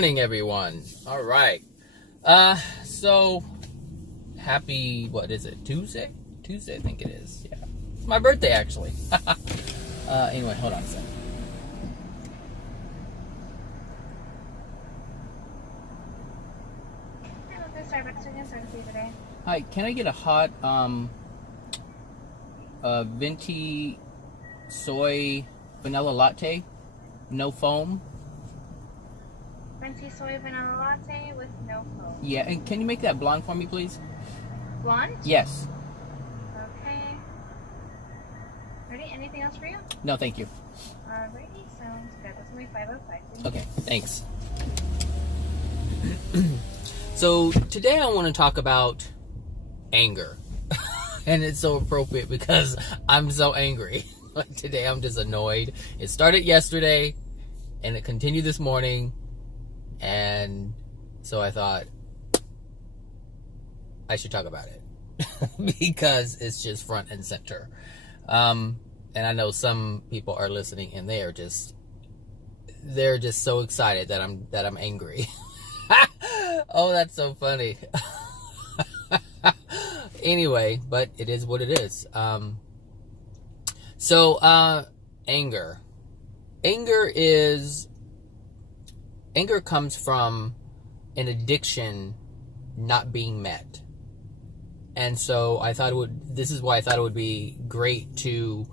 morning, everyone. All right. So happy, what is it? Tuesday, I think it is. Yeah. It's my birthday, actually. Anyway, hold on a second. Hi, can I get a hot, venti soy vanilla latte? No foam? Venti soy vanilla latte with no foam. Yeah, and can you make that blonde for me, please? Blonde? Yes. Okay. Ready? Anything else for you? No, thank you. Alrighty, sounds good. That's only 505. Okay, thanks. So today I want to talk about anger. And it's so appropriate because I'm so angry. Like today I'm just annoyed. It started yesterday and it continued this morning. And so I thought I should talk about it because it's just front and center. And I know some people are listening and they're just so excited that I'm angry. Oh, that's so funny. Anyway, but it is what it is. Anger. Anger comes from an addiction not being met. And so this is why I thought it would be great to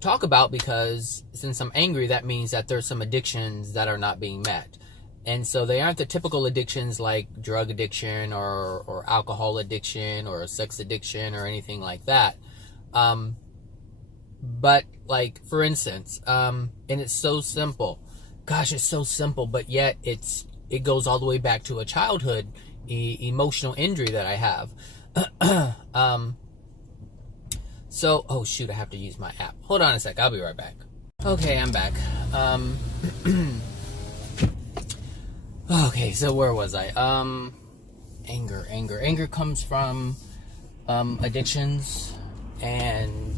talk about, because since I'm angry, that means that there's some addictions that are not being met. And so they aren't the typical addictions like drug addiction or alcohol addiction or sex addiction or anything like that. But like, for instance, and it's so simple. Gosh, it's so simple, but yet it goes all the way back to a childhood emotional injury that I have. Oh shoot, I have to use my app. Hold on a sec, I'll be right back. Okay, I'm back. Okay, so where was I? Anger. Anger comes from addictions and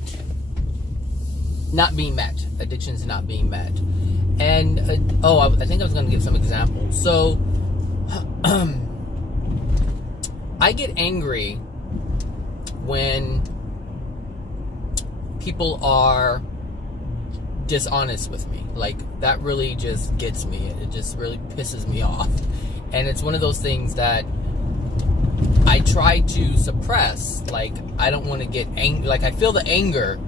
not being met. Addictions not being met. And I think I was going to give some examples. So I get angry when people are dishonest with me. Like, that really just gets me. It just really pisses me off. And it's one of those things that I try to suppress. Like, I don't want to get angry. Like, I feel the anger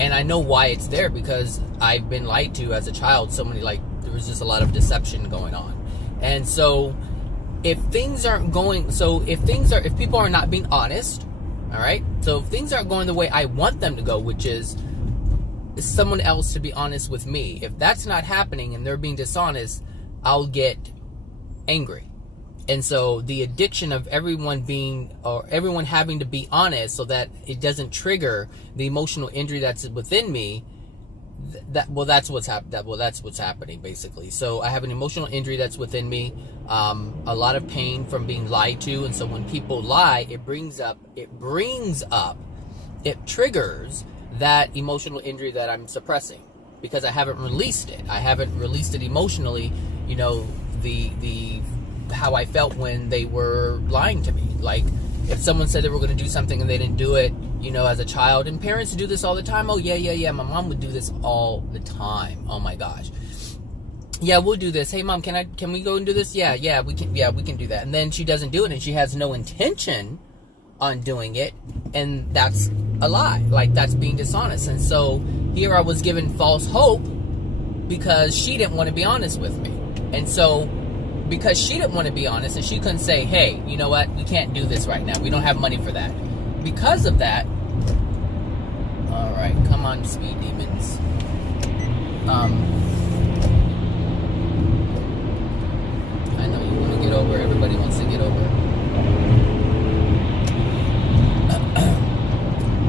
and I know why it's there, because I've been lied to as a child. There was just a lot of deception going on. And so if people are not being honest, all right? So if things aren't going the way I want them to go, which is someone else to be honest with me, if that's not happening and they're being dishonest, I'll get angry. And so the addiction of everyone having to be honest so that it doesn't trigger the emotional injury that's within me, that's what's happening basically. So I have an emotional injury that's within me, a lot of pain from being lied to. And so when people lie, it triggers that emotional injury that I'm suppressing, because I haven't released it. I haven't released it emotionally, the how I felt when they were lying to me. Like, if someone said they were going to do something and they didn't do it, as a child, and parents do this all the time. Oh, yeah. My mom would do this all the time. Oh my gosh. Yeah, we'll do this. Hey mom, can we go and do this? Yeah, we can do that. And then she doesn't do it, and she has no intention on doing it, and that's a lie. Like, that's being dishonest. And so here I was given false hope because she didn't want to be honest with me. And so because she didn't want to be honest, and she couldn't say, hey, you know what, we can't do this right now, we don't have money for that. Because of that, all right, come on, speed demons. I know you want to get over. Everybody wants to get over.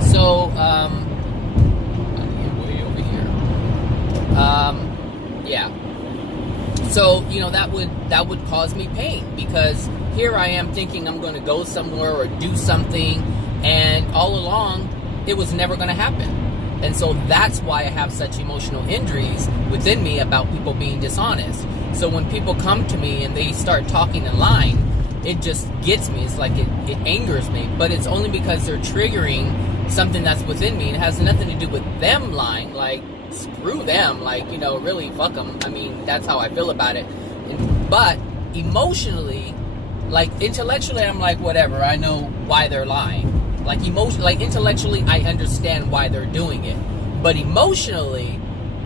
So, way over here. Yeah. So, that would cause me pain, because here I am thinking I'm going to go somewhere or do something, and all along it was never going to happen. And so that's why I have such emotional injuries within me about people being dishonest. So when people come to me and they start talking and lying, it just gets me. It's like it angers me. But it's only because they're triggering something that's within me. And it has nothing to do with them lying. Like, screw them. Like, you know, really, fuck them. I mean, that's how I feel about it. But emotionally, like, intellectually, I'm like, whatever. I know why they're lying. Like, intellectually, I understand why they're doing it. But emotionally,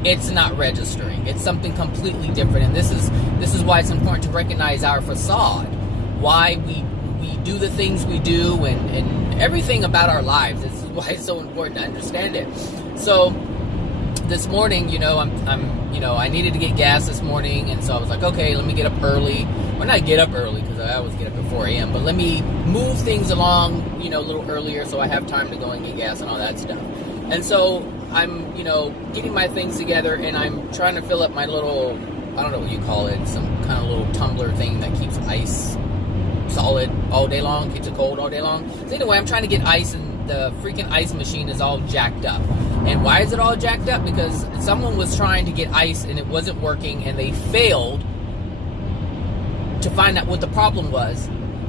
it's not registering. It's something completely different. And this is why it's important to recognize our facade. Why we do the things we do and everything about our lives. This is why it's so important to understand it. So this morning, you know, I needed to get gas this morning, and so I was like, okay, let me get up early. Well, not get up early, because I always get up at 4 a.m., but let me move things along, you know, a little earlier so I have time to go and get gas and all that stuff. And so I'm, you know, getting my things together, and I'm trying to fill up my little, I don't know what you call it, some kind of little tumbler thing that keeps ice solid all day long, keeps it cold all day long. So anyway, I'm trying to get ice, and the freaking ice machine is all jacked up. And why is it all jacked up? Because someone was trying to get ice and it wasn't working, and they failed to find out what the problem was,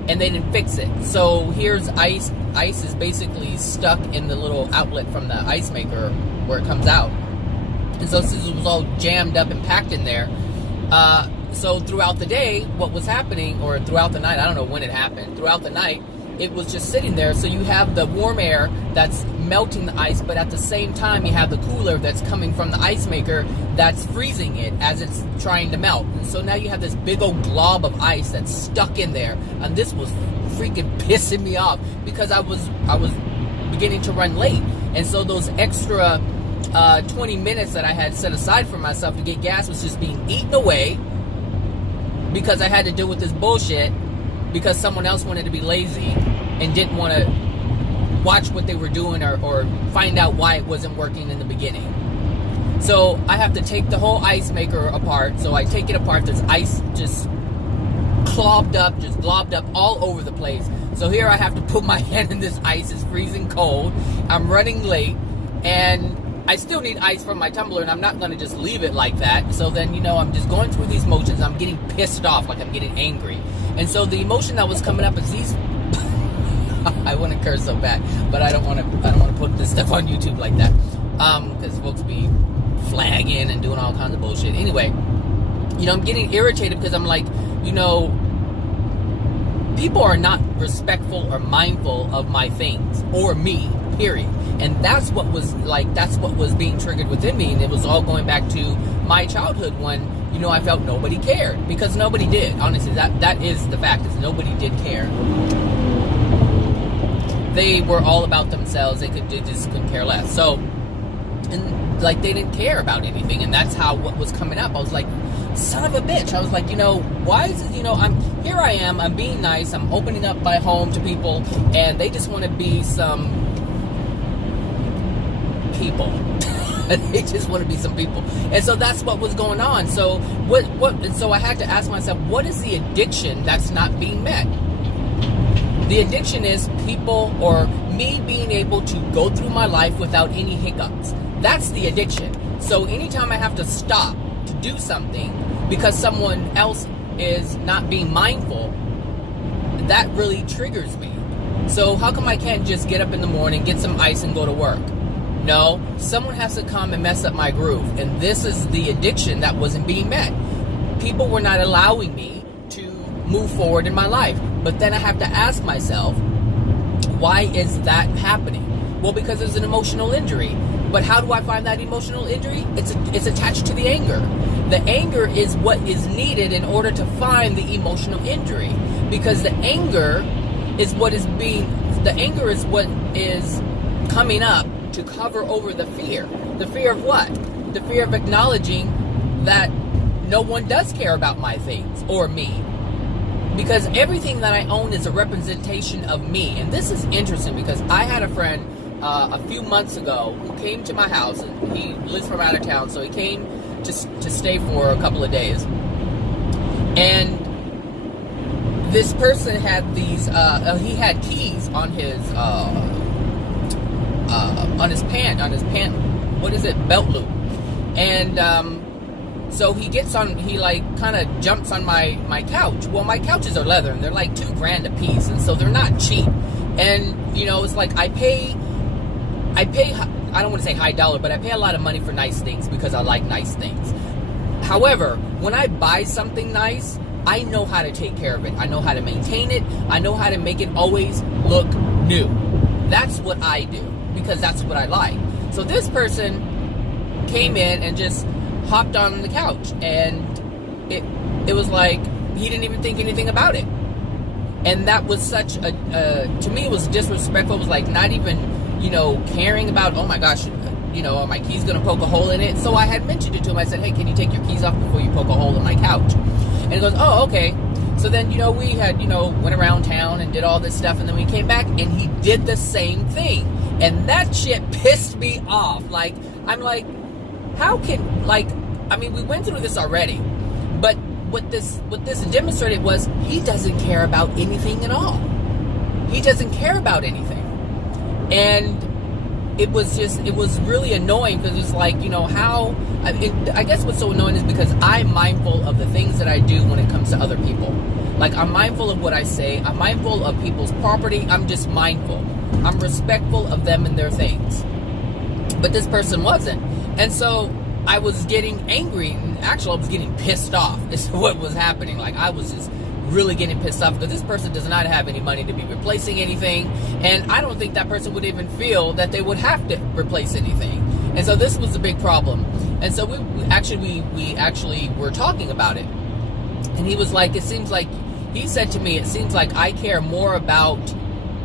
and they didn't fix it. So here's ice. Ice is basically stuck in the little outlet from the ice maker where it comes out. And so since it was all jammed up and packed in there, so throughout the day, what was happening, or throughout the night, I don't know when it happened, throughout the night, it was just sitting there. So you have the warm air that's melting the ice, but at the same time you have the cooler that's coming from the ice maker that's freezing it as it's trying to melt. And so now you have this big old glob of ice that's stuck in there, and this was freaking pissing me off because I was beginning to run late. And so those extra 20 minutes that I had set aside for myself to get gas was just being eaten away because I had to deal with this bullshit because someone else wanted to be lazy and didn't want to watch what they were doing or find out why it wasn't working in the beginning. So I have to take the whole ice maker apart. So I take it apart. There's ice just globbed up all over the place. So here I have to put my hand in this ice. It's freezing cold. I'm running late, and I still need ice from my tumbler, and I'm not going to just leave it like that. So then, you know, I'm just going through these motions. I'm getting pissed off, like I'm getting angry. And so the emotion that was coming up is these I want to curse so bad, but I don't want to put this stuff on YouTube like that, because folks be flagging and doing all kinds of bullshit. Anyway, you know, I'm getting irritated because I'm like, you know, people are not respectful or mindful of my things or me, period. And that's what was being triggered within me. And it was all going back to my childhood when, you know, I felt nobody cared, because nobody did. Honestly, that is the fact, is nobody did care. They were all about themselves. They just couldn't care less. So, and like, they didn't care about anything. And that's how what was coming up. I was like, son of a bitch. I was like, you know, why is it, you know, I'm being nice. I'm opening up my home to people, and they just want to be some people. They just want to be some people. And so that's what was going on. So so I had to ask myself, what is the addiction that's not being met? The addiction is people, or me, being able to go through my life without any hiccups. That's the addiction. So anytime I have to stop to do something because someone else is not being mindful, that really triggers me. So how come I can't just get up in the morning, get some ice, and go to work? No, someone has to come and mess up my groove. And this is the addiction that wasn't being met. People were not allowing me to move forward in my life. But then I have to ask myself, why is that happening? Well, because there's an emotional injury. But how do I find that emotional injury? It's attached to the anger. The anger is what is needed in order to find the emotional injury. Because the anger is what is coming up to cover over the fear. The fear of what? The fear of acknowledging that no one does care about my things or me. Because everything that I own is a representation of me. And this is interesting because I had a friend a few months ago who came to my house, and he lives from out of town, so he came to stay for a couple of days. And this person had these, he had keys on his pant belt loop. And so he gets on, he like kind of jumps on my couch. Well, my couches are leather and they're like $2,000 a piece, and so they're not cheap. And you know, it's like I pay I don't want to say high dollar, but I pay a lot of money for nice things because I like nice things. However, when I buy something nice, I know how to take care of it. I know how to maintain it. I know how to make it always look new. That's what I do because that's what I like. So this person came in and just hopped on the couch, and it was like he didn't even think anything about it. And that was such a, to me, it was disrespectful. It was like not even, you know, caring about, oh my gosh, you know, are my keys going to poke a hole in it? So I had mentioned it to him. I said, hey, can you take your keys off before you poke a hole in my couch? And he goes, oh, okay. So then, you know, we had, you know, went around town and did all this stuff. And then we came back and he did the same thing. And that shit pissed me off. Like, I'm like, how can, like, I mean, we went through this already. But what this demonstrated was he doesn't care about anything at all. He doesn't care about anything. And it was really annoying because it's like, you know, how, I guess what's so annoying is because I'm mindful of the things that I do when it comes to other people. Like, I'm mindful of what I say. I'm mindful of people's property. I'm just mindful. I'm respectful of them and their things. But this person wasn't. And so I was getting angry. And actually, I was getting pissed off is what was happening. Like, I was just really getting pissed off because this person does not have any money to be replacing anything, and I don't think that person would even feel that they would have to replace anything. And so this was a big problem. And so we actually were talking about it, and he was like, he said to me, it seems like I care more about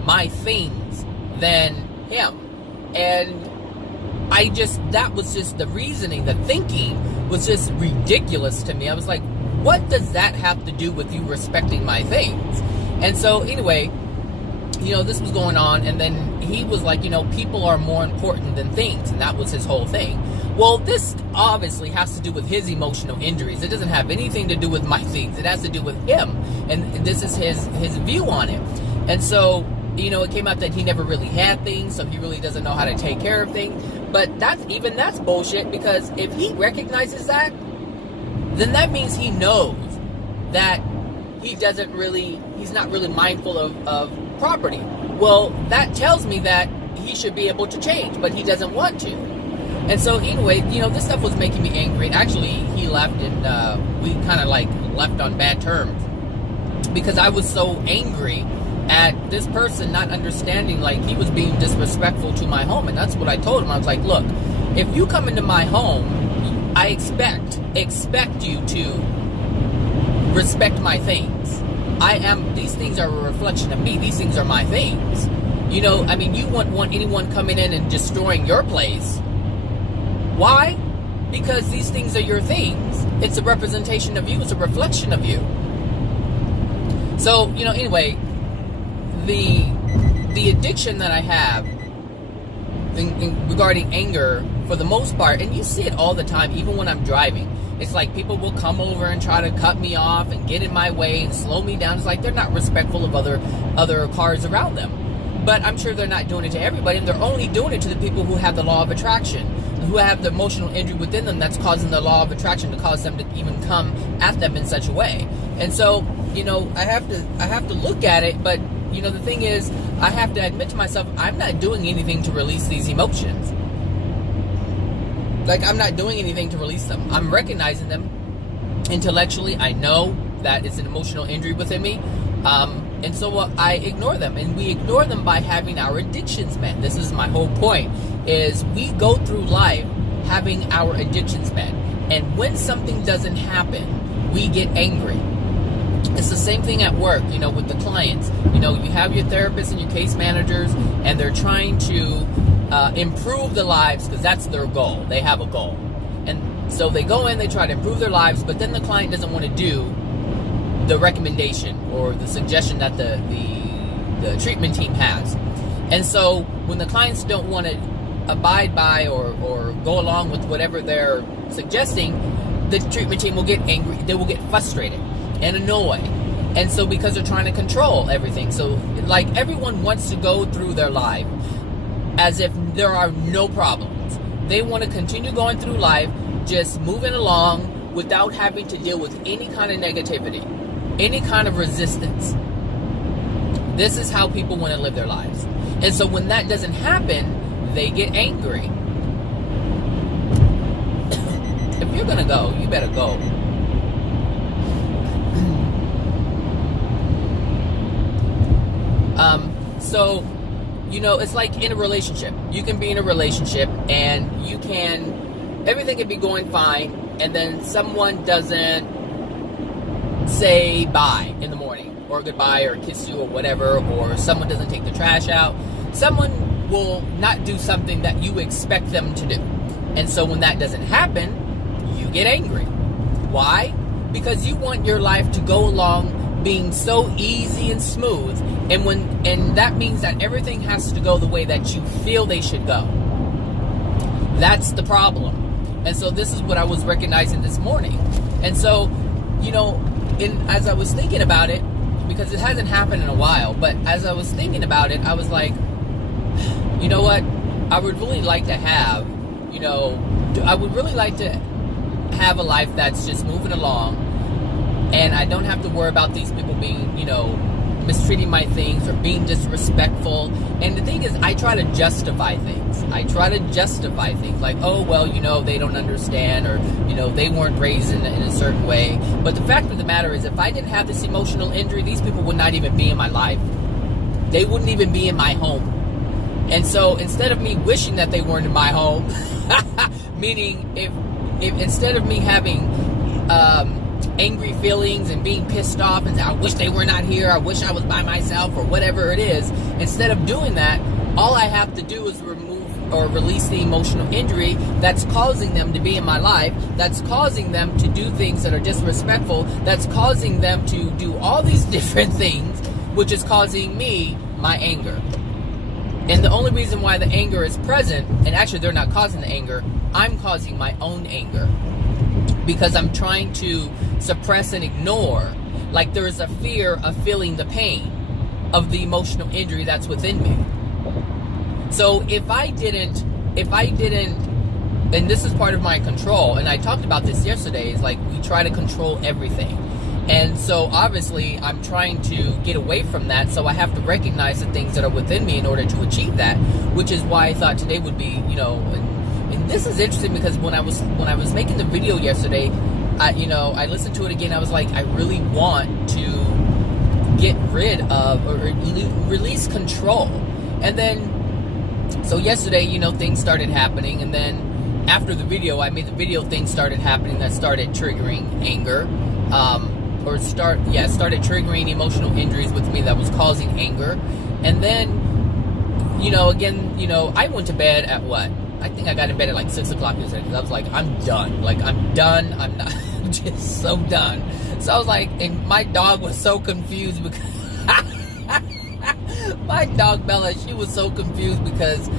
my things than him. And that was just the reasoning, the thinking was just ridiculous to me. I was like, what does that have to do with you respecting my things? And so anyway, you know, this was going on, and then he was like, you know, people are more important than things, and that was his whole thing. Well, this obviously has to do with his emotional injuries. It doesn't have anything to do with my things. It has to do with him, and this is his view on it. And so, you know, it came out that he never really had things, so he really doesn't know how to take care of things. But that's bullshit, because if he recognizes that, then that means he knows that he's not really mindful of property. Well, that tells me that he should be able to change, but he doesn't want to. And so anyway, you know, this stuff was making me angry. Actually, he left, and we kind of like left on bad terms because I was so angry at this person not understanding, like, he was being disrespectful to my home. And that's what I told him. I was like, look, if you come into my home, I expect you to respect my things. These things are a reflection of me. These things are my things. You know, I mean, you wouldn't want anyone coming in and destroying your place. Why? Because these things are your things. It's a representation of you. It's a reflection of you. So, you know, anyway, the addiction that I have regarding anger, for the most part, and you see it all the time, even when I'm driving, it's like people will come over and try to cut me off and get in my way and slow me down. It's like they're not respectful of other cars around them. But I'm sure they're not doing it to everybody, and they're only doing it to the people who have the law of attraction, who have the emotional injury within them that's causing the law of attraction to cause them to even come at them in such a way. And so, you know, I have to look at it, but you know, the thing is, I have to admit to myself, I'm not doing anything to release these emotions. Like, I'm not doing anything to release them. I'm recognizing them intellectually. I know that it's an emotional injury within me. And so I ignore them. And we ignore them by having our addictions met. This is my whole point, is we go through life having our addictions met. And when something doesn't happen, we get angry. It's the same thing at work, you know, with the clients. You know, you have your therapists and your case managers, and they're trying to improve the lives because that's their goal. They have a goal. And so they go in, they try to improve their lives, but then the client doesn't want to do the recommendation or the suggestion that the treatment team has. And so when the clients don't want to abide by or go along with whatever they're suggesting, the treatment team will get angry. They will get frustrated and annoyed. And so because they're trying to control everything, so like everyone wants to go through their life as if there are no problems. they want to continue going through life, just moving along without having to deal with any kind of negativity, any kind of resistance. This is how people want to live their lives. And so when that doesn't happen, they get angry. If you're going to go, you better go. So, you know, it's like in a relationship. You can be in a relationship and you can, everything can be going fine, and then someone doesn't say bye in the morning, or goodbye, or kiss you, or whatever, or someone doesn't take the trash out. Someone will not do something that you expect them to do. And so when that doesn't happen, you get angry. Why? Because you want your life to go along being so easy and smooth, and that means that everything has to go the way that you feel they should go. That's the problem. And so this is what I was recognizing this morning. And so, you know, as I was thinking about it, because it hasn't happened in a while, but as I was thinking about it, I was like, you know what, I would really like to have, you know, I would really like to have a life that's just moving along, and I don't have to worry about these people being, you know, mistreating my things or being disrespectful. And the thing is, I try to justify things. Like, oh, well, you know, they don't understand, or, you know, they weren't raised in a certain way. But the fact of the matter is, if I didn't have this emotional injury, these people would not even be in my life. They wouldn't even be in my home. And so instead of me wishing that they weren't in my home, meaning if instead of me having angry feelings and being pissed off and say, I wish they were not here, I wish I was by myself, or whatever it is, instead of doing that, all I have to do is remove or release the emotional injury that's causing them to be in my life, that's causing them to do things that are disrespectful, that's causing them to do all these different things, which is causing me my anger. And the only reason why the anger is present, and actually they're not causing the anger, I'm causing my own anger. Because I'm trying to suppress and ignore. Like, there is a fear of feeling the pain of the emotional injury that's within me. So if I didn't, and this is part of my control, and I talked about this yesterday, is like, we try to control everything. And so obviously I'm trying to get away from that, so I have to recognize the things that are within me in order to achieve that, which is why I thought today would be, you know, and this is interesting because when I was making the video yesterday, I listened to it again. I was like, I really want to get rid of or release control. And then, so yesterday, you know, things started happening, and then after the video, I made the video, things started happening that started triggering anger, started triggering emotional injuries with me that was causing anger. And then, you know, again, you know, I went to bed at what? I think I got in bed at like 6 o'clock yesterday because I was like, I'm done. Like, I'm done. I'm not, I'm just so done. So I was like, and my dog was so confused because my dog Bella, she was so confused because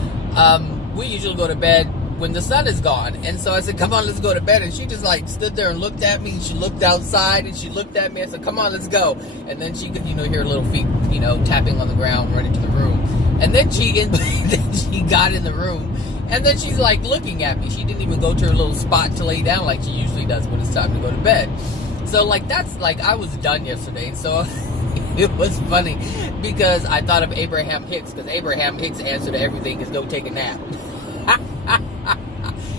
we usually go to bed when the sun is gone. And so I said, come on, let's go to bed. And she just like stood there and looked at me. And she looked outside and she looked at me. I said, come on, let's go. And then she could, you know, hear little feet, you know, tapping on the ground, running to the room. And then she got in the room. And then she's like looking at me. She didn't even go to her little spot to lay down like she usually does when it's time to go to bed. So like, that's like, I was done yesterday. So it was funny because I thought of Abraham Hicks, because Abraham Hicks' answer to everything is go take a nap.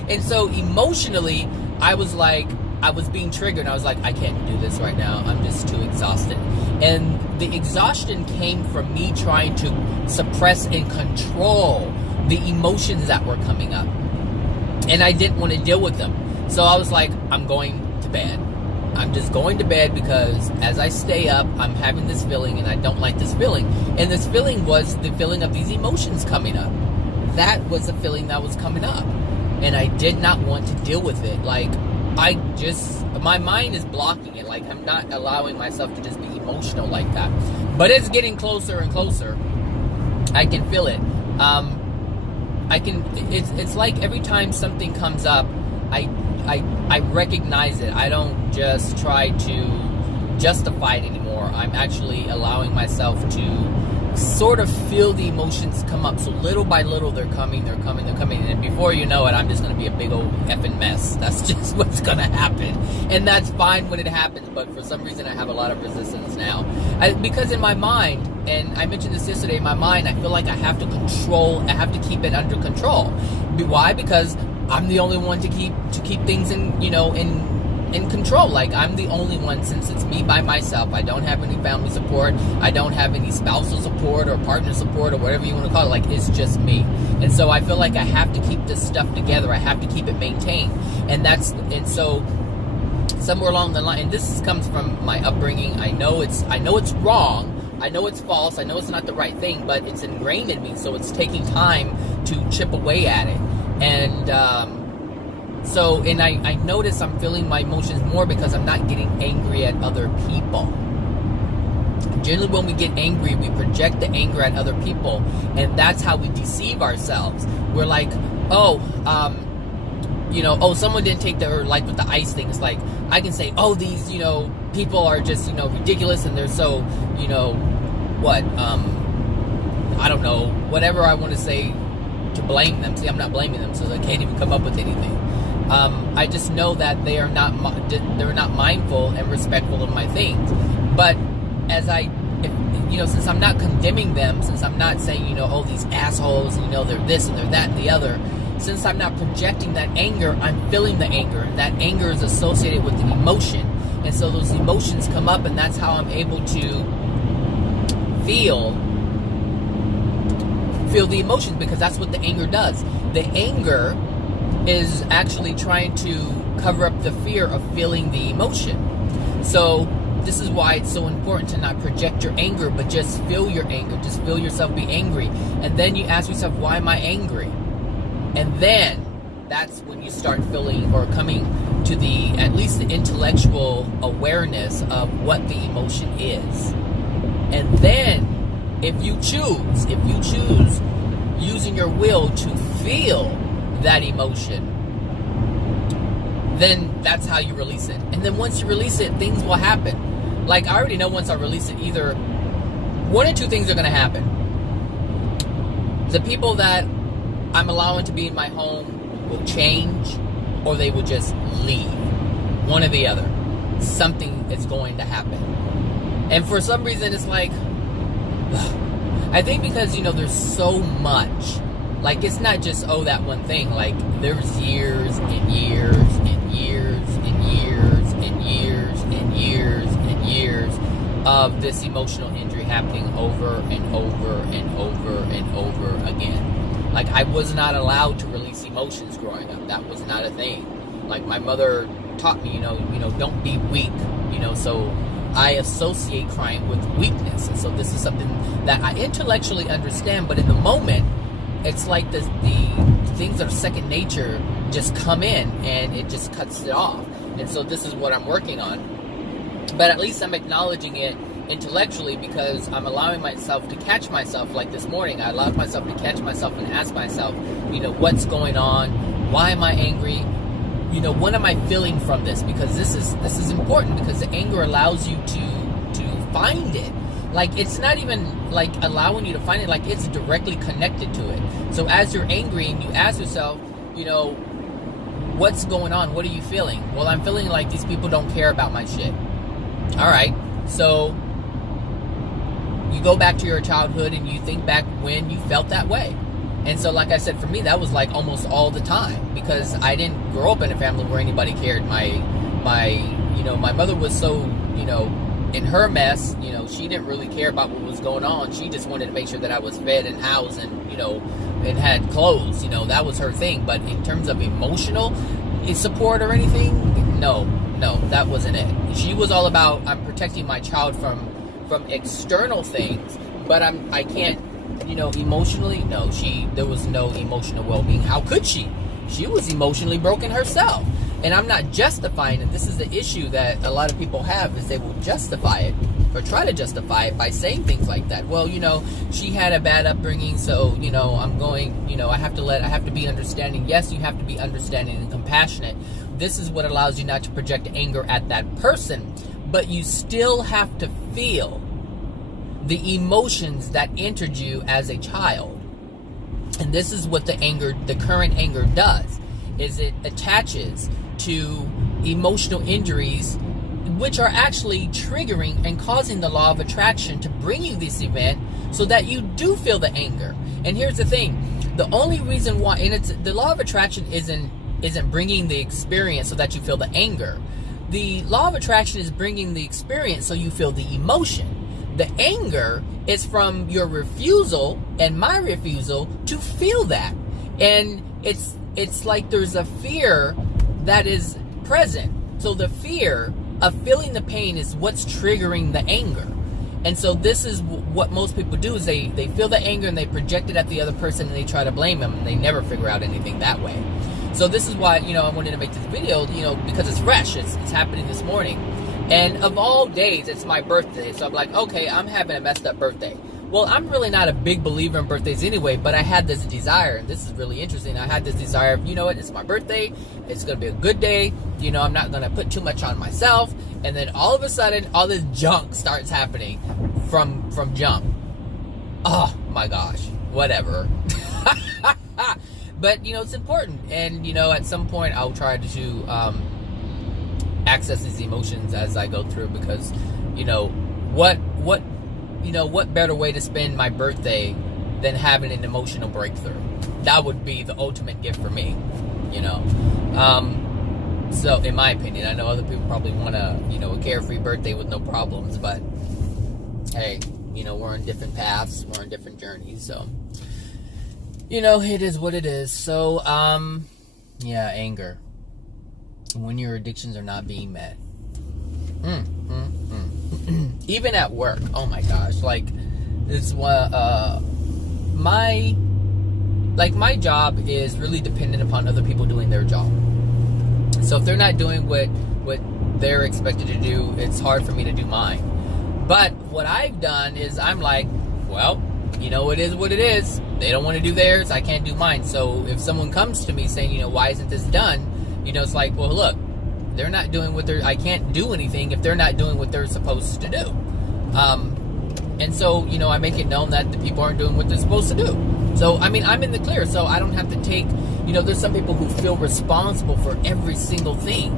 And so emotionally, I was like, I was being triggered. I was like, I can't do this right now. I'm just too exhausted. And the exhaustion came from me trying to suppress and control the emotions that were coming up. And I didn't want to deal with them. So I was like, I'm going to bed. I'm just going to bed because as I stay up, I'm having this feeling and I don't like this feeling. And this feeling was the feeling of these emotions coming up. That was the feeling that was coming up. And I did not want to deal with it. Like, my mind is blocking it. Like, I'm not allowing myself to just be emotional like that. But it's getting closer and closer. I can feel it. It's like every time something comes up, I recognize it. I don't just try to justify it anymore. I'm actually allowing myself to sort of feel the emotions come up. So little by little, they're coming. And before you know it, I'm just going to be a big old effing mess. That's just what's going to happen. And that's fine when it happens. But for some reason, I have a lot of resistance now. Because in my mind, and I mentioned this yesterday, in my mind, I feel like I have to keep it under control. Why? Because I'm the only one to keep things in control. Like, I'm the only one, since it's me by myself. I don't have any family support. I don't have any spousal support or partner support or whatever you want to call it. Like, it's just me. And so I feel like I have to keep this stuff together. I have to keep it maintained. And so somewhere along the line, and this comes from my upbringing. I know it's wrong. I know it's false. I know it's not the right thing, but it's ingrained in me. So it's taking time to chip away at it. And, I notice I'm feeling my emotions more because I'm not getting angry at other people. Generally, when we get angry, we project the anger at other people, and that's how we deceive ourselves. We're like, someone didn't take like with the ice thing. It's like, I can say, these, people are just, ridiculous, and they're so, I don't know, whatever I want to say to blame them. See, I'm not blaming them, so I can't even come up with anything. I just know that they're not mindful and respectful of my things. But since I'm not condemning them, since I'm not saying, these assholes, they're this and they're that and the other, since I'm not projecting that anger, I'm feeling the anger. That anger is associated with the emotion. And so those emotions come up, and that's how I'm able to feel the emotions, because that's what the anger does. The anger is actually trying to cover up the fear of feeling the emotion. So this is why it's so important to not project your anger, but just feel your anger. Just feel yourself be angry. And then you ask yourself, why am I angry? And then that's when you start feeling, or coming to at least the intellectual awareness of what the emotion is. And then if you choose using your will to feel that emotion, then that's how you release it. And then once you release it, things will happen. Like, I already know once I release it, either one or two things are going to happen. The people that I'm allowing to be in my home will change, or they will just leave. One or the other. Something is going to happen. And for some reason, it's like, I think because, there's so much. Like, it's not just, that one thing. Like, there's years and years and years and years and years and years and years of this emotional injury happening over and over and over and over again. Like, I was not allowed to release emotions growing up. That was not a thing. Like, my mother taught me, don't be weak. So I associate crying with weakness. And so this is something that I intellectually understand, but in the moment, it's like the things that are second nature just come in, and it just cuts it off. And so this is what I'm working on. But at least I'm acknowledging it intellectually, because I'm allowing myself to catch myself. Like this morning, I allowed myself to catch myself and ask myself, what's going on? Why am I angry? What am I feeling from this? Because this is important, because the anger allows you to find it. Like, it's not even like allowing you to find it, like it's directly connected to it. So as you're angry and you ask yourself, what's going on? What are you feeling? Well, I'm feeling like these people don't care about my shit. All right. So you go back to your childhood and you think back when you felt that way. And so, like I said, for me, that was like almost all the time, because I didn't grow up in a family where anybody cared. My mother was so, in her mess, she didn't really care about what was going on. She just wanted to make sure that I was fed and housed and, and had clothes. That was her thing. But in terms of emotional support or anything, no, that wasn't it. She was all about, I'm protecting my child from external things, but I can't, emotionally, no, there was no emotional well-being. How could she? She was emotionally broken herself. And I'm not justifying it. This is the issue that a lot of people have, is they will justify it, or try to justify it by saying things like that. Well, she had a bad upbringing, so, I'm going, I have to be understanding. Yes, you have to be understanding and compassionate. This is what allows you not to project anger at that person, but you still have to feel the emotions that entered you as a child. And this is what the current anger does, is it attaches to emotional injuries, which are actually triggering and causing the law of attraction to bring you this event so that you do feel the anger. And here's the thing, the only reason why, and it's the law of attraction isn't bringing the experience so that you feel the anger. The law of attraction is bringing the experience so you feel the emotion. The anger is from your refusal and my refusal to feel that. And it's like there's a fear that is present. So the fear of feeling the pain is what's triggering the anger. And so this is what most people do, is they feel the anger and they project it at the other person and they try to blame them, and they never figure out anything that way. So this is why, I wanted to make this video, because it's fresh. It's happening this morning. And of all days, it's my birthday. So I'm like, okay, I'm having a messed up birthday. Well, I'm really not a big believer in birthdays anyway, but I had this desire, and this is really interesting. I had this desire of, it's my birthday. It's going to be a good day. I'm not going to put too much on myself. And then all of a sudden, all this junk starts happening from jump. Oh my gosh, whatever. But, it's important. And, at some point I'll try to access these emotions as I go through, because, what better way to spend my birthday than having an emotional breakthrough? That would be the ultimate gift for me, So in my opinion, I know other people probably want a carefree birthday with no problems, but hey, we're on different paths, we're on different journeys, so it is what it is. So anger, when your addictions are not being met. Even at work, oh my gosh, like this one, my job is really dependent upon other people doing their job. So if they're not doing what they're expected to do, it's hard for me to do mine. But what I've done is I'm like, well, it is what it is. They don't want to do theirs, I can't do mine. So if someone comes to me saying, why isn't this done? It's like, well, look, they're not doing I can't do anything if they're not doing what they're supposed to do. And so, I make it known that the people aren't doing what they're supposed to do. So, I'm in the clear, so I don't have to take, there's some people who feel responsible for every single thing.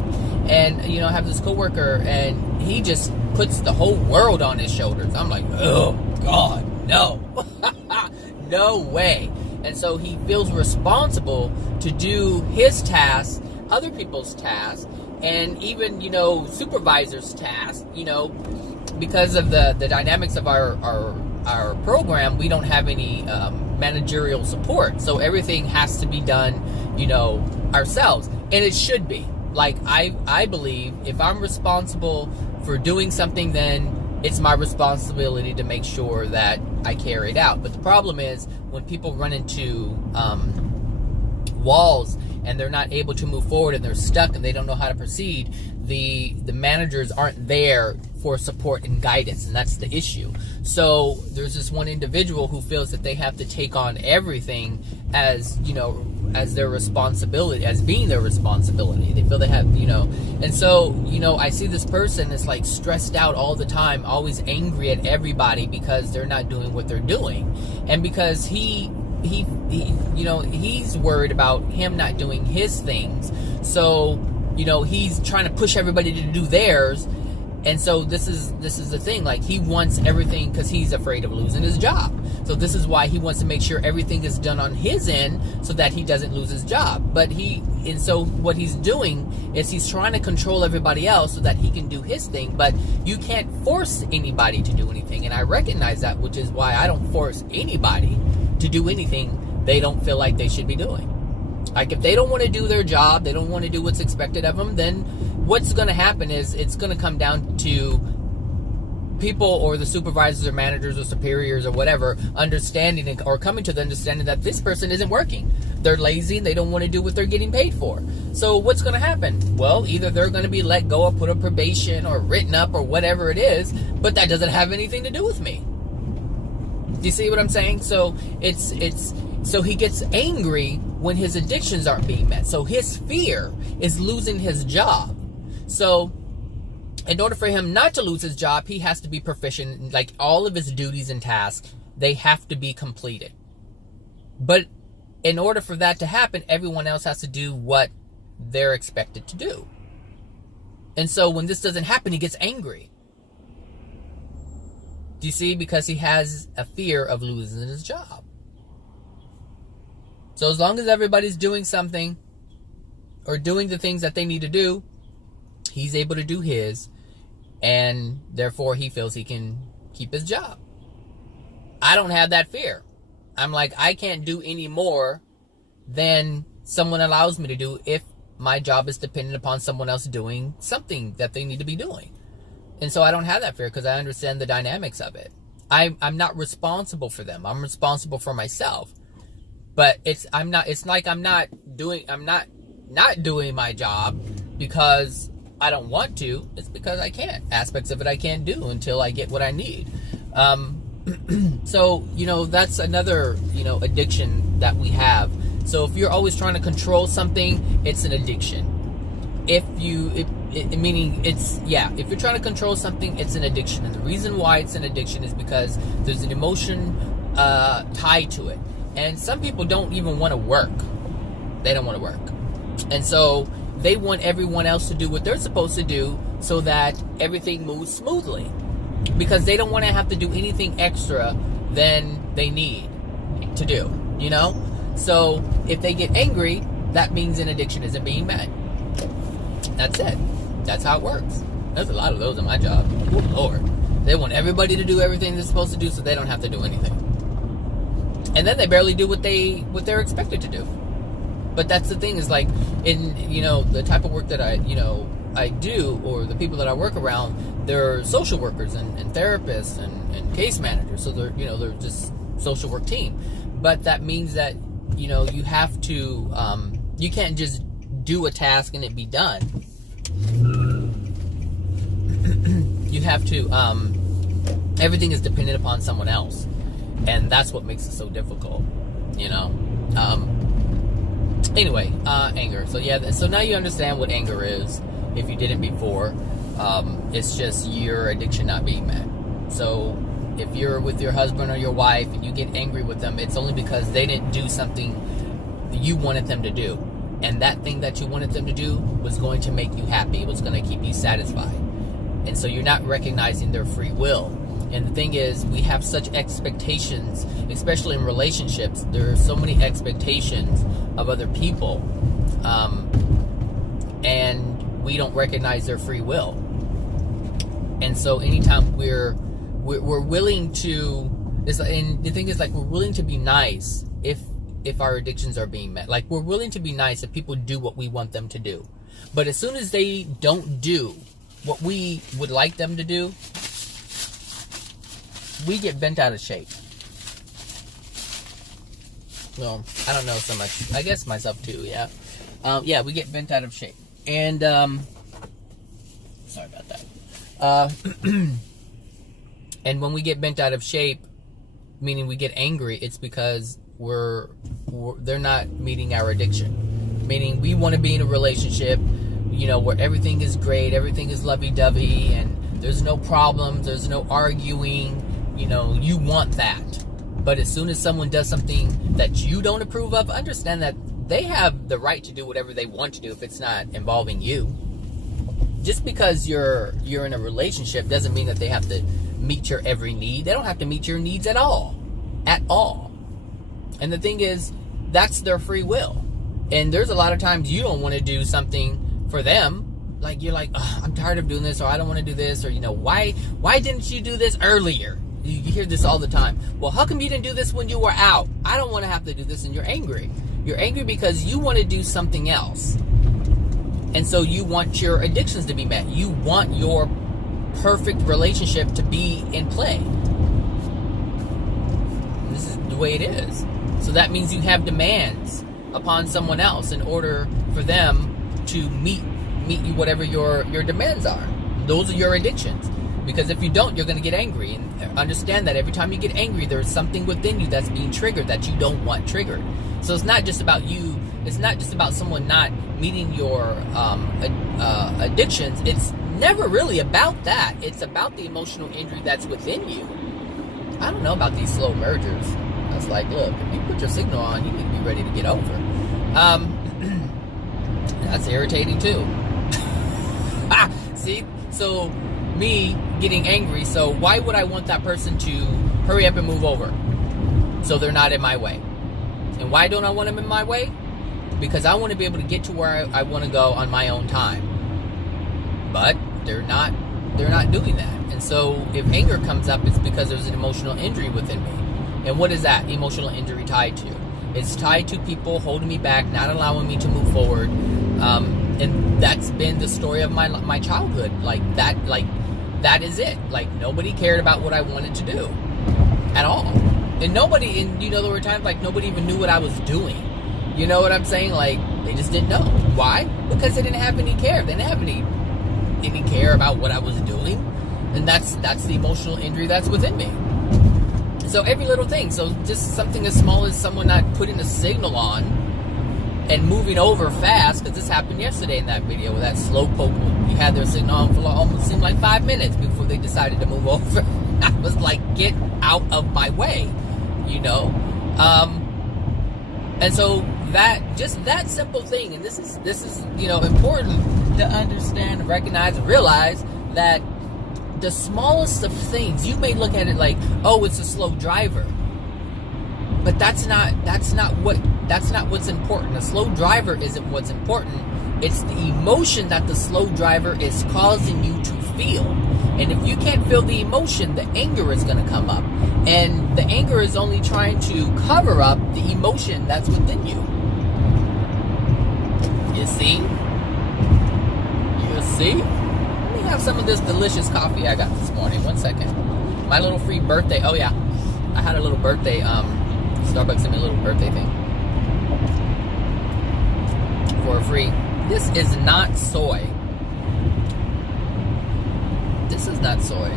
And, I have this coworker, and he just puts the whole world on his shoulders. I'm like, oh, God, no. No way. And so he feels responsible to do his tasks, other people's tasks, and even, supervisors' tasks, because of the dynamics of our program. We don't have any managerial support, so everything has to be done, ourselves, and it should be. Like, I believe if I'm responsible for doing something, then it's my responsibility to make sure that I carry it out. But the problem is when people run into walls and they're not able to move forward and they're stuck and they don't know how to proceed, the managers aren't there for support and guidance, and that's the issue. So there's this one individual who feels that they have to take on everything as, as their responsibility, as being their responsibility. They feel they have, and so, I see this person is like stressed out all the time, always angry at everybody because they're not doing what they're doing. And because he's worried about him not doing his things. So, he's trying to push everybody to do theirs. And so this is the thing, like, he wants everything because he's afraid of losing his job. So this is why he wants to make sure everything is done on his end so that he doesn't lose his job. And so what he's doing is he's trying to control everybody else so that he can do his thing, but you can't force anybody to do anything. And I recognize that, which is why I don't force anybody to do anything they don't feel like they should be doing. Like, if they don't want to do their job, they don't want to do what's expected of them, then what's going to happen is it's going to come down to people or the supervisors or managers or superiors or whatever understanding or coming to the understanding that this person isn't working. They're lazy and they don't want to do what they're getting paid for. So what's going to happen? Well, either they're going to be let go or put on probation or written up or whatever it is, but that doesn't have anything to do with me. Do you see what I'm saying? So so he gets angry when his addictions aren't being met. So his fear is losing his job. So in order for him not to lose his job, he has to be proficient. Like, all of his duties and tasks, they have to be completed. But in order for that to happen, everyone else has to do what they're expected to do. And so when this doesn't happen, he gets angry. Do you see? Because he has a fear of losing his job. So as long as everybody's doing something or doing the things that they need to do, he's able to do his, and therefore he feels he can keep his job. I don't have that fear. I'm like, I can't do any more than someone allows me to do if my job is dependent upon someone else doing something that they need to be doing. And so I don't have that fear because I understand the dynamics of it. I'm not responsible for them. I'm responsible for myself. But it's like I'm not doing my job because I don't want to. It's because I can't. Aspects of it I can't do until I get what I need. So, that's another, addiction that we have. So if you're always trying to control something, it's an addiction. If you're trying to control something, it's an addiction. And the reason why it's an addiction is because there's an emotion tied to it. And some people don't even want to work. They don't want to work. And so they want everyone else to do what they're supposed to do so that everything moves smoothly. Because they don't want to have to do anything extra than they need to do, So if they get angry, that means an addiction isn't being met. That's it. That's how it works. There's a lot of those in my job. Oh, Lord. They want everybody to do everything they're supposed to do so they don't have to do anything. And then they barely do what they're expected to do. But that's the thing, is like, in, the type of work that I do, or the people that I work around, they're social workers and therapists and case managers. So they're just social work team. But that means that, you have to, you can't just do a task and it be done. You have to, everything is dependent upon someone else. And that's what makes it so difficult, Anyway, anger. So now you understand what anger is, if you didn't before. It's just your addiction not being met. So if you're with your husband or your wife and you get angry with them, it's only because they didn't do something you wanted them to do. And that thing that you wanted them to do was going to make you happy. It was going to keep you satisfied. And so you're not recognizing their free will. And the thing is, we have such expectations, especially in relationships. There are so many expectations of other people. And we don't recognize their free will. And so anytime we're willing to, and the thing is, like, we're willing to be nice if our addictions are being met. Like, we're willing to be nice if people do what we want them to do. But as soon as they don't do what we would like them to do, we get bent out of shape. Well, I don't know so much. I guess myself too, yeah. We get bent out of shape. And, sorry about that. And when we get bent out of shape, meaning we get angry, it's because they're not meeting our addiction. Meaning we want to be in a relationship, where everything is great, everything is lovey-dovey, and there's no problems, there's no arguing. You want that. But as soon as someone does something that you don't approve of, understand that they have the right to do whatever they want to do if it's not involving you. Just because you're in a relationship doesn't mean that they have to meet your every need. They don't have to meet your needs at all. At all. And the thing is, that's their free will. And there's a lot of times you don't want to do something for them. Like, you're like, I'm tired of doing this, or I don't want to do this, or, why didn't you do this earlier? You hear this all the time. Well, how come you didn't do this when you were out? I don't want to have to do this, and you're angry. You're angry because you want to do something else. And so you want your addictions to be met. You want your perfect relationship to be in play. This is the way it is. So that means you have demands upon someone else in order for them to meet you whatever your demands are. Those are your addictions. Because if you don't, you're going to get angry. And understand that every time you get angry, there's something within you that's being triggered that you don't want triggered. So it's not just about you. It's not just about someone not meeting your addictions. It's never really about that. It's about the emotional injury that's within you. I don't know about these slow mergers. I was like, look, if you put your signal on, you need to be ready to get over. That's irritating too. See? So, me getting angry, so why would I want that person to hurry up and move over so they're not in my way? And why don't I want them in my way? Because I want to be able to get to where I want to go on my own time. But they're not doing that. And so if anger comes up, it's because there's an emotional injury within me. And what is that emotional injury tied to? It's tied to people holding me back, not allowing me to move forward. And that's been the story of my childhood. That is it. Like, nobody cared about what I wanted to do at all. And there were times like nobody even knew what I was doing. You know what I'm saying? Like, they just didn't know. Why? Because they didn't have any care. They didn't have any care about what I was doing. And that's the emotional injury that's within me. So every little thing. So just something as small as someone not putting a signal on and moving over fast, because this happened yesterday in that video with that slow poke. You had their signal on for almost seemed like 5 minutes before they decided to move over. I was like, get out of my way, you know. And so that simple thing, and this is important to understand, and recognize, and realize that the smallest of things, you may look at it like, oh, it's a slow driver, but that's not what's important. A slow driver isn't what's important. It's the emotion that the slow driver is causing you to feel. And if you can't feel the emotion, the anger is going to come up. And the anger is only trying to cover up the emotion that's within you. You see? You see? Let me have some of this delicious coffee I got this morning. 1 second. My little free birthday. Oh, yeah. I had a little birthday. Starbucks sent me a little birthday thing. For free. This is not soy. This is not soy.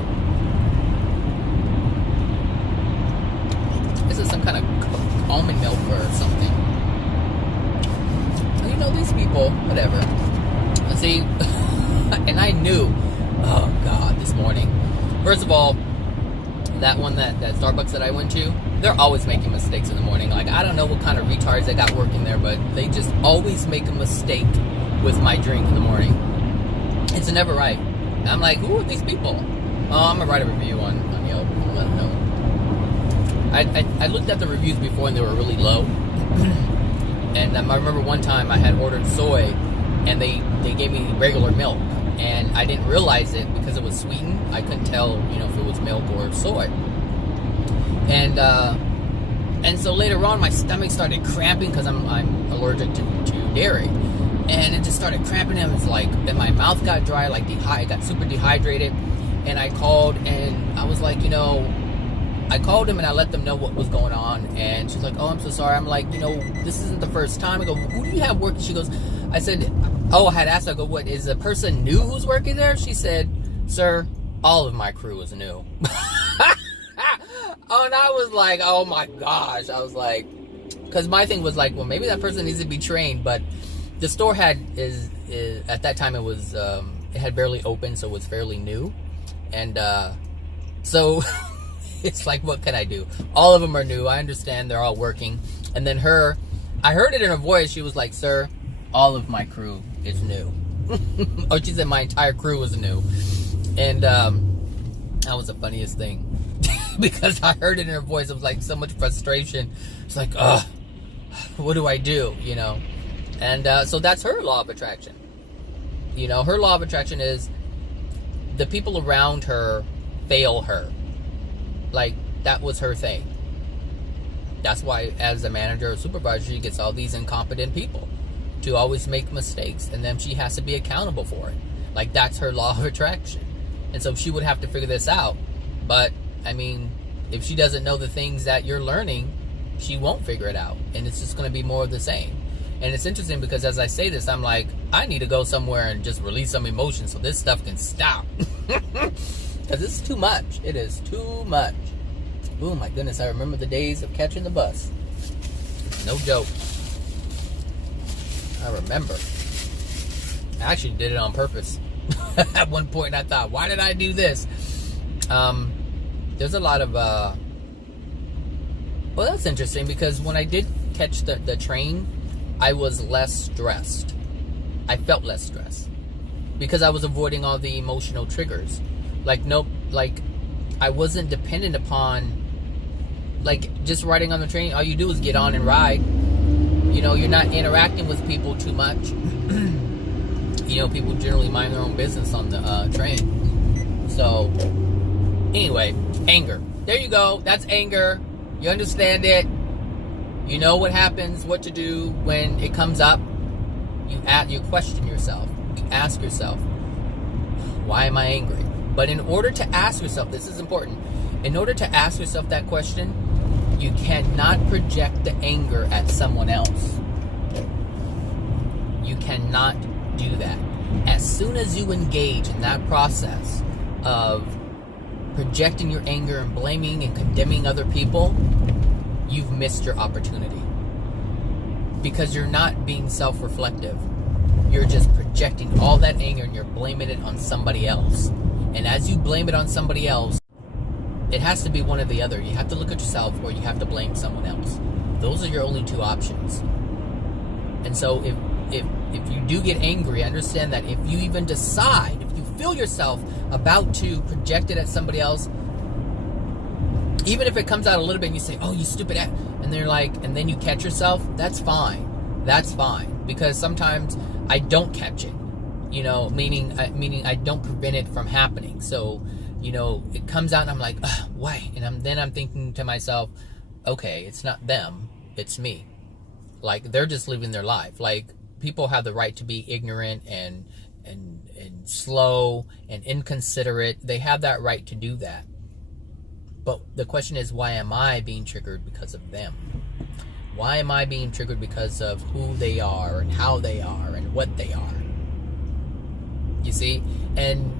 This is some kind of almond milk or something. You know, these people, whatever. See, and I knew, oh God, this morning. First of all, that Starbucks that I went to, they're always making mistakes in the morning. Like, I don't know what kind of retards they got working there, but they just always make a mistake with my drink in the morning. It's never right. And I'm like, who are these people? Oh, I'm gonna write a review on Yelp. I'll let them know. I looked at the reviews before and they were really low. And I remember one time I had ordered soy and they gave me regular milk. And I didn't realize it because it was sweetened. I couldn't tell, if it was milk or soy. And so later on, my stomach started cramping because I'm allergic to dairy. And it just started cramping, and it's like, and my mouth got dry, like I got super dehydrated. And I called, and I was like, I called him and I let them know what was going on. And she's like, oh, I'm so sorry. I'm like, this isn't the first time. I go, who do you have working? She goes, I said, oh, I had asked her, I go, what, is the person new who's working there? She said, sir, all of my crew is new. Oh, and I was like, oh my gosh. I was like, because my thing was like, well, maybe that person needs to be trained. But the store at that time, it had barely opened, so it was fairly new. And so it's like, what can I do? All of them are new. I understand they're all working. And then I heard it in her voice. She was like, sir, all of my crew is new. Or she said my entire crew was new. And that was the funniest thing. Because I heard it in her voice. It was like so much frustration. It's like, what do I do? And so that's her law of attraction. Her law of attraction is the people around her fail her. Like, that was her thing. That's why, as a manager or supervisor, she gets all these incompetent people to always make mistakes, and then she has to be accountable for it. Like, that's her law of attraction. And so she would have to figure this out. But, I mean, if she doesn't know the things that you're learning, she won't figure it out. And it's just going to be more of the same. And it's interesting because as I say this, I'm like, I need to go somewhere and just release some emotion so this stuff can stop. Because it's too much. It is too much. Oh my goodness, I remember the days of catching the bus. No joke. I remember. I actually did it on purpose. At one point I thought, why did I do this? There's a lot of well, that's interesting, because when I did catch the train, I was less stressed. I felt less stressed because I was avoiding all the emotional triggers. Like I wasn't dependent upon, like, just riding on the train. All you do is get on and ride. You know, you're not interacting with people too much. You know, people generally mind their own business on the train. So, anyway, anger. There you go. That's anger. You understand it. You know what happens, what to do when it comes up. You question yourself. You ask yourself, why am I angry? But in order to ask yourself, this is important. In order to ask yourself that question, you cannot project the anger at someone else. You cannot do that. As soon as you engage in that process of projecting your anger and blaming and condemning other people, you've missed your opportunity. Because you're not being self-reflective. You're just projecting all that anger and you're blaming it on somebody else. And as you blame it on somebody else, it has to be one or the other. You have to look at yourself or you have to blame someone else. Those are your only two options. And so if you do get angry, understand that if you even decide, if you feel yourself about to project it at somebody else, even if it comes out a little bit and you say, oh, you stupid ass, and they're like, and then you catch yourself, that's fine. That's fine. Because sometimes I don't catch it. You know, meaning I don't prevent it from happening. So, you know, it comes out and I'm like, why? And then I'm thinking to myself, okay, it's not them, it's me. Like, they're just living their life. Like, people have the right to be ignorant and slow and inconsiderate. They have that right to do that. But the question is, why am I being triggered because of them? Why am I being triggered because of who they are and how they are and what they are? You see? And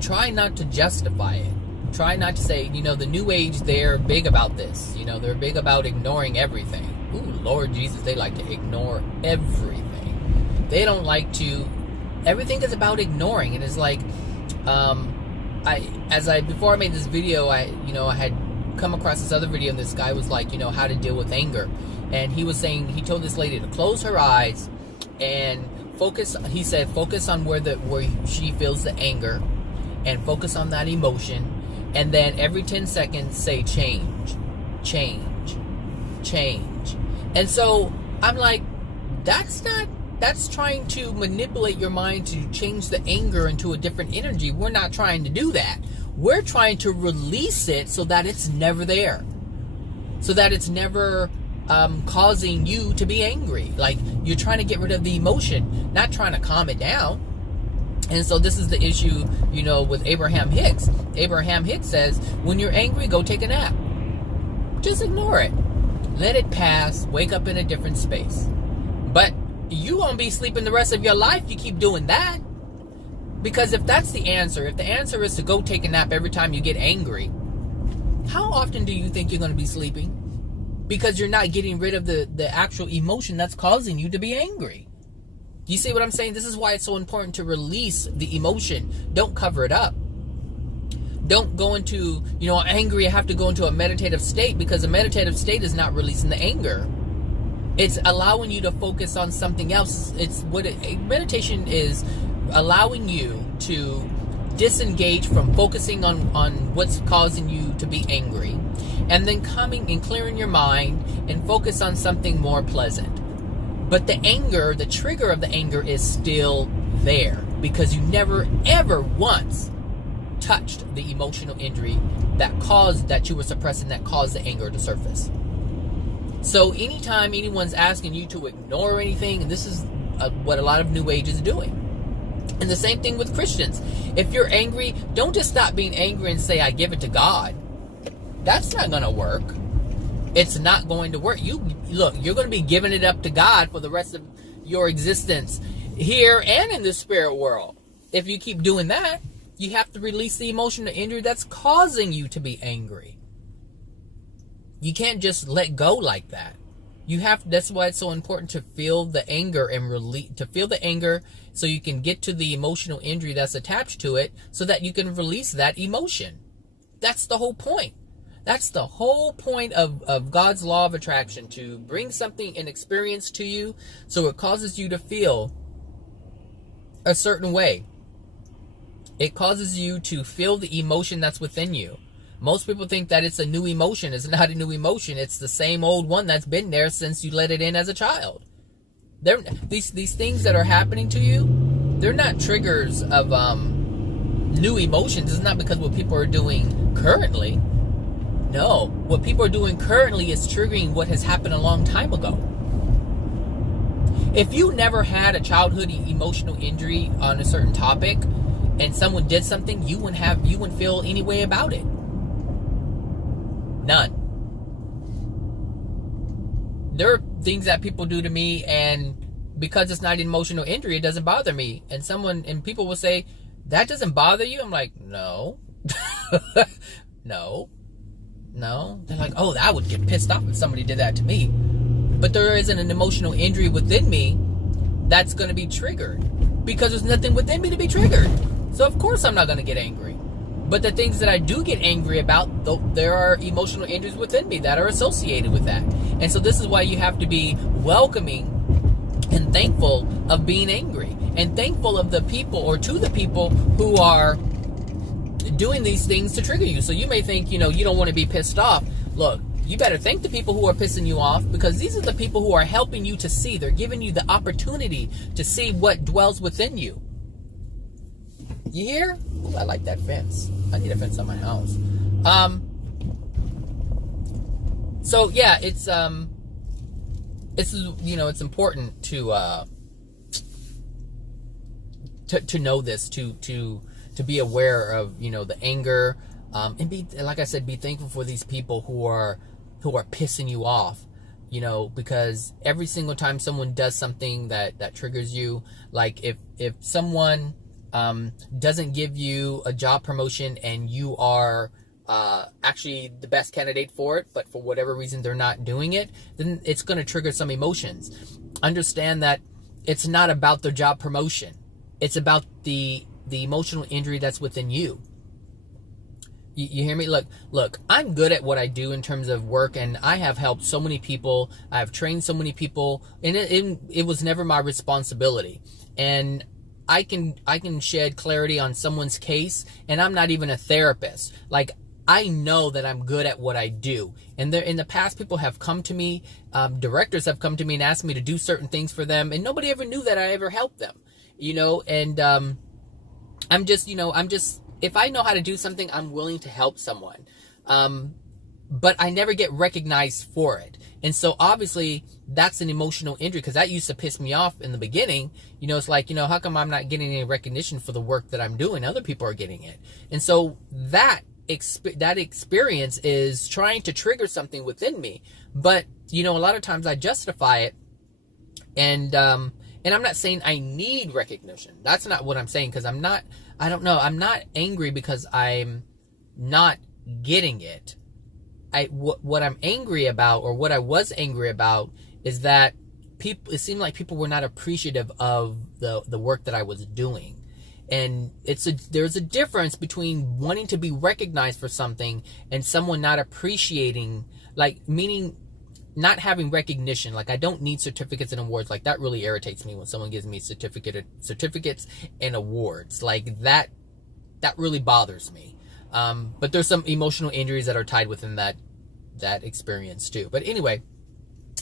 try not to justify it. Try not to say, you know, the New Age, they're big about this. You know, they're big about ignoring everything. Ooh, Lord Jesus, they like to ignore everything. They don't like to... Everything is about ignoring. It is like... Before I made this video, I had come across this other video, and this guy was like, you know, how to deal with anger. And he was saying, he told this lady to close her eyes and focus. He said, focus on where she feels the anger and focus on that emotion. And then every 10 seconds say change, change, change. And so I'm like, that's trying to manipulate your mind to change the anger into a different energy. We're not trying to do that. We're trying to release it so that it's never there. So that it's never causing you to be angry. Like, you're trying to get rid of the emotion, not trying to calm it down. And so this is the issue, you know, with Abraham Hicks. Abraham Hicks says, when you're angry, go take a nap. Just ignore it. Let it pass. Wake up in a different space. But you won't be sleeping the rest of your life. You keep doing that. Because if that's the answer, if the answer is to go take a nap every time you get angry, how often do you think you're going to be sleeping? Because you're not getting rid of the actual emotion that's causing you to be angry. You see what I'm saying? This is why it's so important to release the emotion. Don't cover it up. Don't go into, you know, angry. I have to go into a meditative state, because a meditative state is not releasing the anger. It's allowing you to focus on something else. It's what meditation is, allowing you to disengage from focusing on what's causing you to be angry, and then coming and clearing your mind and focus on something more pleasant. But the anger, the trigger of the anger is still there, because you never ever once touched the emotional injury that you were suppressing, that caused the anger to surface. So anytime anyone's asking you to ignore anything, and this is what a lot of New Age is doing. And the same thing with Christians. If you're angry, don't just stop being angry and say, I give it to God. That's not going to work. It's not going to work. You're going to be giving it up to God for the rest of your existence here and in the spirit world. If you keep doing that, you have to release the emotional injury that's causing you to be angry. You can't just let go like that. That's why it's so important to feel the anger and to feel the anger so you can get to the emotional injury that's attached to it so that you can release that emotion. That's the whole point. That's the whole point of God's law of attraction, to bring something, an experience to you so it causes you to feel a certain way. It causes you to feel the emotion that's within you. Most people think that it's a new emotion. It's not a new emotion. It's the same old one that's been there since you let it in as a child. These things that are happening to you, they're not triggers of new emotions. It's not because what people are doing currently. No, what people are doing currently is triggering what has happened a long time ago. If you never had a childhood emotional injury on a certain topic and someone did something, you wouldn't feel any way about it. None. There are things that people do to me, and because it's not an emotional injury, it doesn't bother me. And people will say, that doesn't bother you? I'm like, no. No. They're like, oh, I would get pissed off if somebody did that to me. But there isn't an emotional injury within me that's going to be triggered, because there's nothing within me to be triggered. So of course I'm not going to get angry. But the things that I do get angry about, there are emotional injuries within me that are associated with that. And so this is why you have to be welcoming and thankful of being angry, and thankful of the people, or to the people who are doing these things to trigger you. So you may think, you don't want to be pissed off. Look, you better thank the people who are pissing you off, because these are the people who are helping you to see. They're giving you the opportunity to see what dwells within you. You hear? Ooh, I like that fence. I need a fence on my house. So yeah, it's important to know this, to be aware of, the anger, and like I said, be thankful for these people who are pissing you off, because every single time someone does something that triggers you, like if someone doesn't give you a job promotion and you are actually the best candidate for it, but for whatever reason they're not doing it, then it's going to trigger some emotions. Understand that it's not about the job promotion. It's about the emotional injury that's within you. You hear me? Look, I'm good at what I do in terms of work, and I have helped so many people. I've trained so many people, and it was never my responsibility. And I can shed clarity on someone's case, and I'm not even a therapist. Like, I know that I'm good at what I do. And in the past, people have come to me, directors have come to me and asked me to do certain things for them, and nobody ever knew that I ever helped them, and I'm just, if I know how to do something, I'm willing to help someone. But I never get recognized for it. And so obviously that's an emotional injury, because that used to piss me off in the beginning. It's like, how come I'm not getting any recognition for the work that I'm doing? Other people are getting it. And so that experience is trying to trigger something within me. But, a lot of times I justify it. And I'm not saying I need recognition. That's not what I'm saying, because I'm not angry because I'm not getting it. What I'm angry about, or what I was angry about, is that it seemed like people were not appreciative of the work that I was doing. And there's a difference between wanting to be recognized for something and someone not appreciating, meaning not having recognition. Like, I don't need certificates and awards. Like, that really irritates me when someone gives me certificates and awards. Like, that really bothers me. But there's some emotional injuries that are tied within that experience too. But anyway,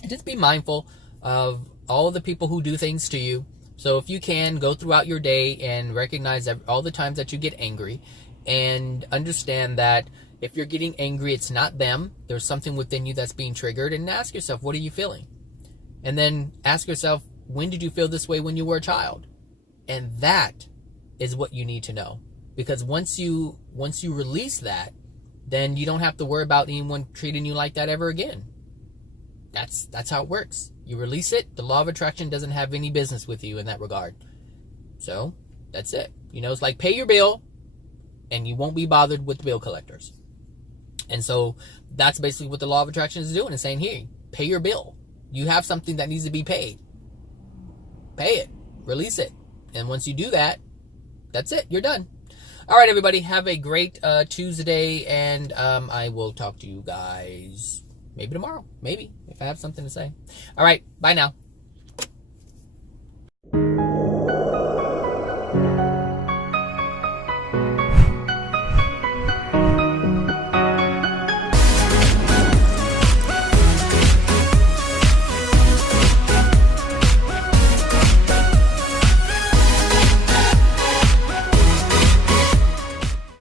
just be mindful of all the people who do things to you. So if you can, go throughout your day and recognize all the times that you get angry, and understand that if you're getting angry, it's not them. There's something within you that's being triggered, and ask yourself, what are you feeling? And then ask yourself, when did you feel this way when you were a child? And that is what you need to know. Because once you release that, then you don't have to worry about anyone treating you like that ever again. That's how it works. You release it. The law of attraction doesn't have any business with you in that regard. So that's it. It's like, pay your bill and you won't be bothered with the bill collectors. And so that's basically what the law of attraction is doing. It's saying, here, pay your bill You have something that needs to be paid. Pay it. Release it. And once you do that, that's it. You're done. All right, everybody. Have a great Tuesday, and I will talk to you guys maybe tomorrow. Maybe, if I have something to say. All right. Bye now.